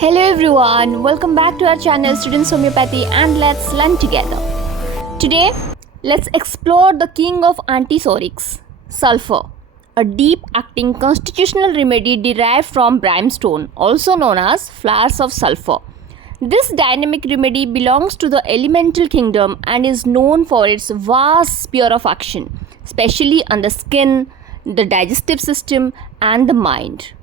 Hello everyone, welcome back to our channel Students Homeopathy and let's learn together. Today, let's explore the king of antipsorics, sulphur, a deep-acting constitutional remedy derived from brimstone, also known as flowers of sulphur. This dynamic remedy belongs to the elemental kingdom and is known for its vast sphere of action, especially on the skin, the digestive system, and the mind.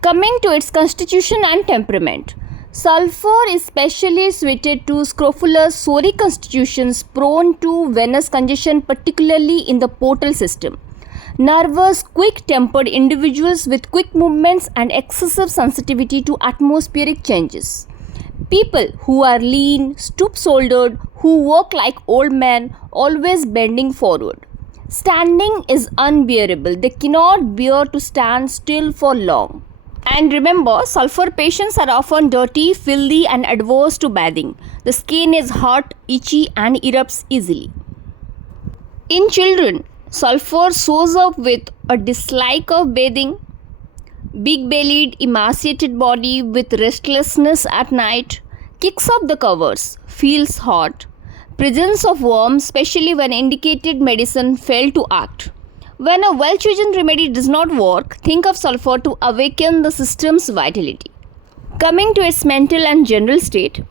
Coming to its constitution and temperament, sulphur is specially suited to scrofulous psoric constitutions prone to venous congestion, particularly in the portal system. Nervous, quick-tempered individuals with quick movements and excessive sensitivity to atmospheric changes. People who are lean, stoop-shouldered, who walk like old men, always bending forward. Standing is unbearable. They cannot bear to stand still for long. And remember, sulphur patients are often dirty, filthy and adverse to bathing. The skin is hot, itchy and erupts easily. In children, sulphur shows up with a dislike of bathing, big-bellied, emaciated body with restlessness at night, kicks up the covers, feels hot, presence of worms, especially when indicated medicine failed to act. When a well-chosen remedy does not work, think of sulphur to awaken the system's vitality. Coming to its mental and general state,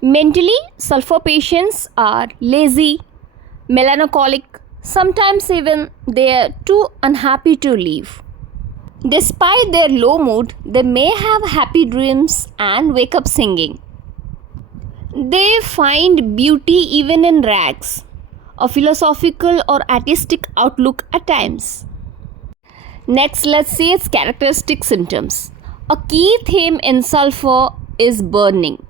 mentally, sulphur patients are lazy, melancholic, sometimes even they are too unhappy to live. Despite their low mood, they may have happy dreams and wake up singing. They find beauty even in rags, a philosophical or artistic outlook at times. Next, let's see its characteristic symptoms. A key theme in sulphur is burning.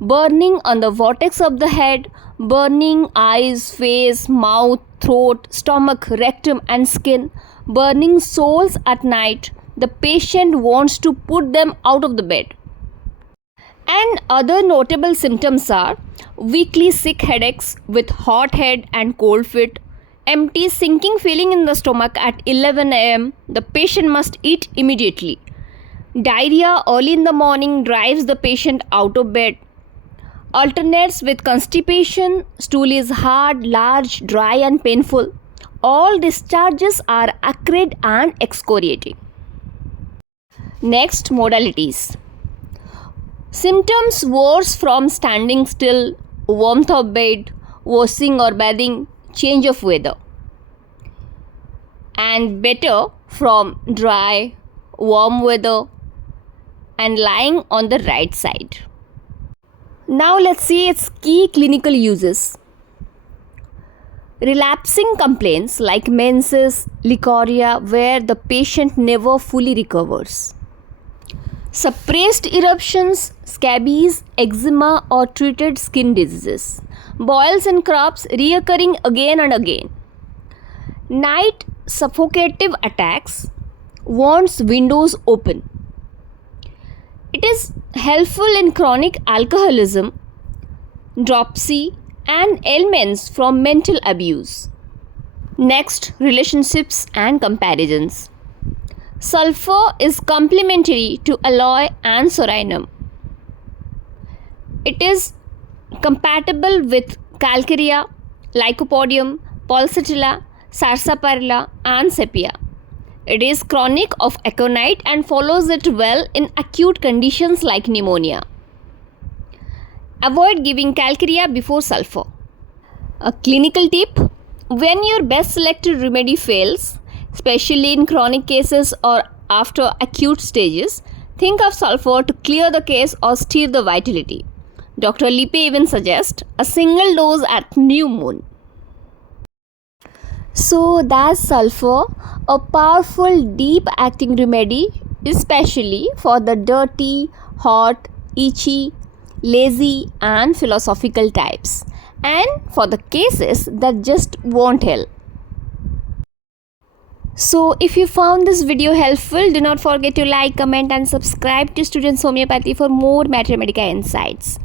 Burning on the vortex of the head, burning eyes, face, mouth, throat, stomach, rectum and skin, burning soles at night. The patient wants to put them out of the bed. And other notable symptoms are weakly sick headaches with hot head and cold feet, empty sinking feeling in the stomach at 11 am. The patient must eat immediately. Diarrhea early in the morning drives the patient out of bed. Alternates with constipation, stool is hard, large, dry and painful. All discharges are acrid and excoriating. Next, modalities. Symptoms worse from standing still, warmth of bed, washing or bathing, change of weather. And better from dry, warm weather and lying on the right side. Now let's see its key clinical uses. Relapsing complaints like menses, leukorrhea where the patient never fully recovers. Suppressed eruptions, scabies, eczema or treated skin diseases. Boils and cramps reoccurring again and again. Night suffocative attacks, wants windows open. It is helpful in chronic alcoholism, dropsy and ailments from mental abuse. Next, relationships and comparisons. Sulphur is complementary to aloe and soranum. It is compatible with calcarea, lycopodium, pulsatilla, sarsaparilla and sepia. It is chronic of aconite and follows it well in acute conditions like pneumonia. Avoid giving calcarea before sulphur. A clinical tip: when your best selected remedy fails, especially in chronic cases or after acute stages, think of sulphur to clear the case or steer the vitality. Dr. Lippe even suggests a single dose at new moon. So that's sulphur, a powerful deep-acting remedy, especially for the dirty, hot, itchy, lazy and philosophical types, and for the cases that just won't help. So if you found this video helpful, do not forget to like, comment and subscribe to Students Homeopathy for more Mathematica insights.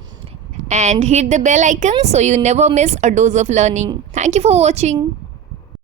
And hit the bell icon so you never miss a dose of learning. Thank you for watching.